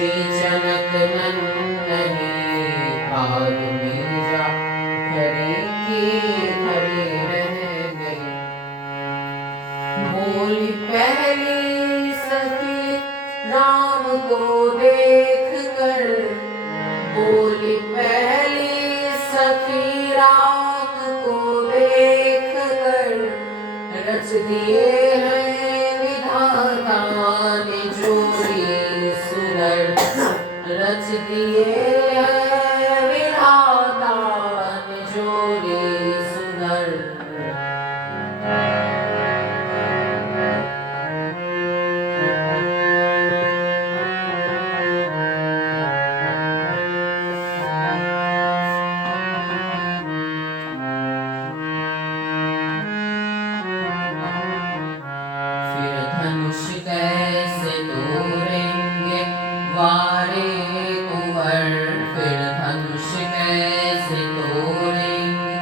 श्री जनक नंदनी बाग में जा खड़ी की खड़ी रह गई। बोली पहली सखी राम को देख कर, बोली पहली सखी राम को देख कर, रच दिए हैं विधाता ने जोड़ी सुंदर, रच दिए हैं विधाता ने जोड़ी सुंदर। धनुष कैसे तोड़ेंगे वारे कुंवर, फिर धनुष कैसे तोड़ेंगे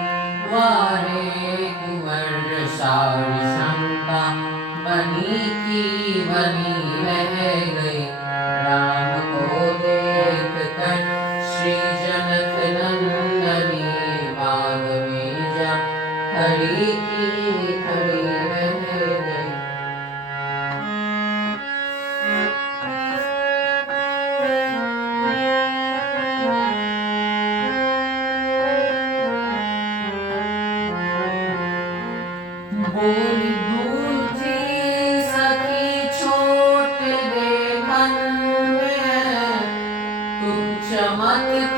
वारे कुंवर। सारी शंका बनी की बनी रह गई, राम को देख कर श्री जनक नंदनी बाग में जा खड़ी की खड़ी रह गई। बोली दूजी सखी छोट देखन में तुम चमत्कार